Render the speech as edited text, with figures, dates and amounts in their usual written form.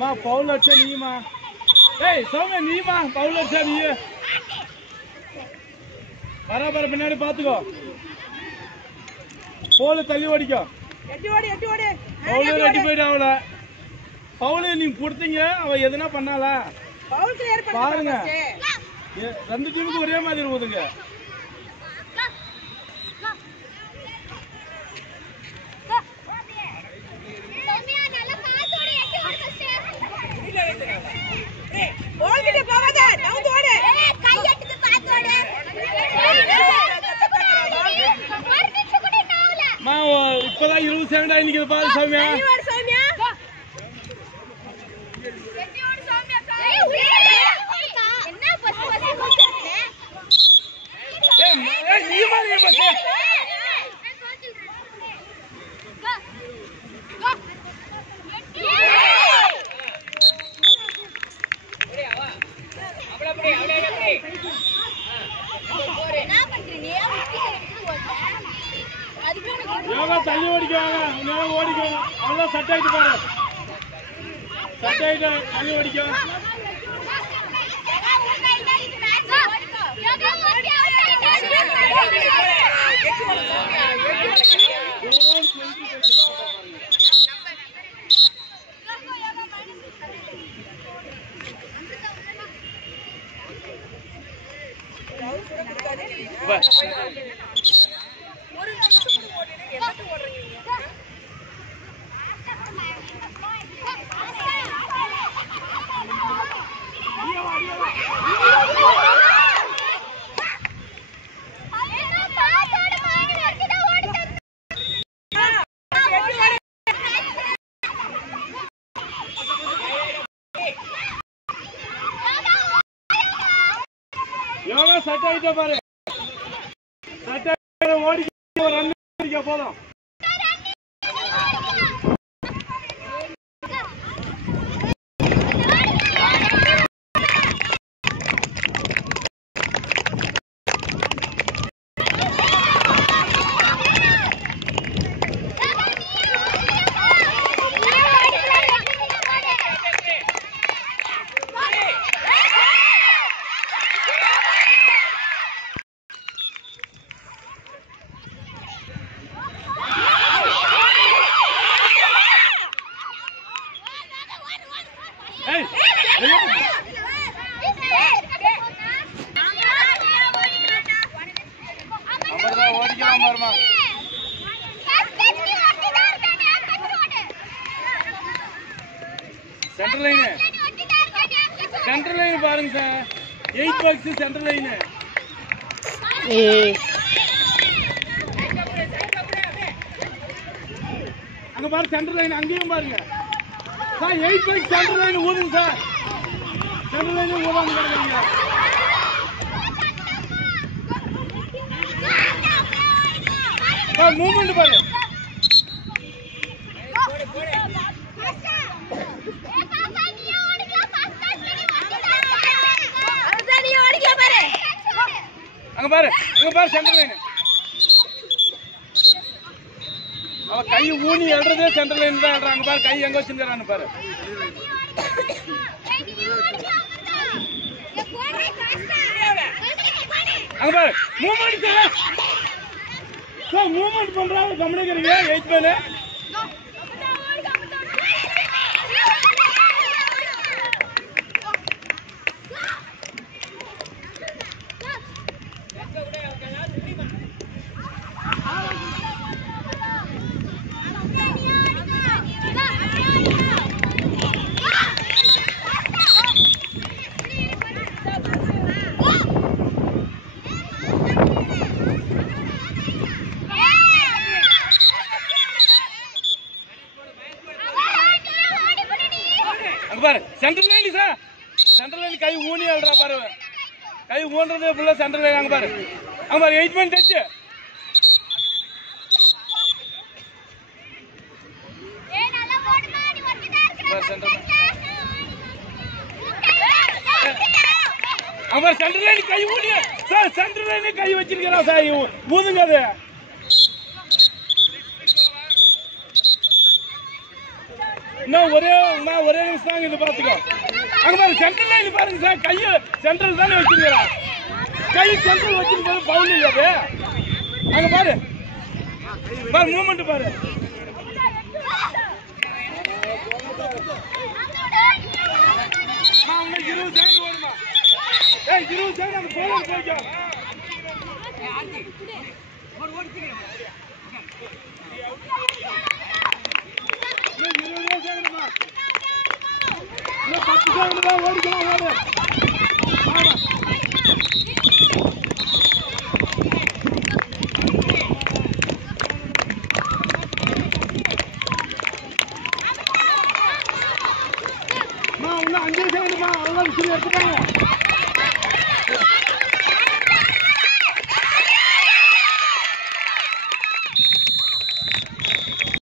மா பவுல் அடிச்சா நீமா ஏய் சௌமியா நீமா பவுல் அடிச்சா நீ பரபர பின்னாடி பாத்துக்கோ போல தள்ளி ஓடிக்கோ பவுல் ரெடி போயிட்டு அவள பவுல் நீங்க கொடுத்தீங்க அவ எதுனா பண்ணாளா பாருங்க ரெண்டு டீமுக்கு ஒரே மாதிரி ஓடுங்க இப்பதான் 20 செகண்ட் ஆகி நிக்குது பாரு சௌமியா யோகா தள்ளி ஓடிக்குவாங்க நேரம் ஓடிக்கும் அவ்வளோ சட் ஆயிட்டு பாரு சட் ஆயிட்டு தள்ளி ஓடிக்கும் யோகா சட் ஆயிட்ட பாரு சட் ஆயிட்ட ஓடி ரன் அடிக்க போதும் சென்ட்ரல் லைன் பாருங்க சார் 8 பாக்ஸ் சென்ட்ரல் லைன் அங்க பாருங்க சென்ட்ரல் லைன் அங்கேயும் பாருங்க சார் 8 பாக்ஸ் சென்ட்ரல் லைன் ஊதுங்க சார் சென்ட்ரல் லைன் ஊதாங்க பாருங்க சார் மூவ்மெண்ட் பாருங்க அங்க பாரு சென்டர் லைன் அவ கை ஊனி எழுறதே சென்டர் லைன் தான் எழுறாங்க பாரு கை எங்க வச்சிருக்கான்னு பாரு அங்க பாரு மூவ்மெண்ட் சார் மூவ்மெண்ட் பண்றாங்க கவனிக்கிறீங்க 8 மேல central line sir central line கை ஊனி எழுறா பாரு கை ஊன்றதே ஃபுல்லா சென்ட்ரல் லைன் அங்க பாரு 8 பாயிண்ட் டச் அங்க சென்ட்ரல் லைன் கை ஊனி சார் சென்ட்ரல் லைன் கை வச்சிருக்கா சார் ஊதுங்க அது இன்னும் ஒரே நிமிஷம் தாங்க. இது பார்த்துக்கோ. அங்க பாரு சென்ட்ரல் இது பாருங்க சார். கையை சென்ட்ரல் தானே வச்சுருக்கிறா. கை சென்ட்ரல் வச்சிருக்கிறது பவுல் இல்லை அது. அங்க பாரு பாரு மூமெண்ட் பாரு. இன்னும் 20 செகண்ட் ஓடுமா. 20 செகண்ட் அந்த போல போய்க்கும். இன்னும் 20 செகண்ட்மா. இன்னும் 10 செகண்ட் தான் ஓடிக்கலாம். ஓடு. ஆமா இன்னும் 5 செகண்ட்மா. அவ்வளோ எடுத்துட்டாங்க.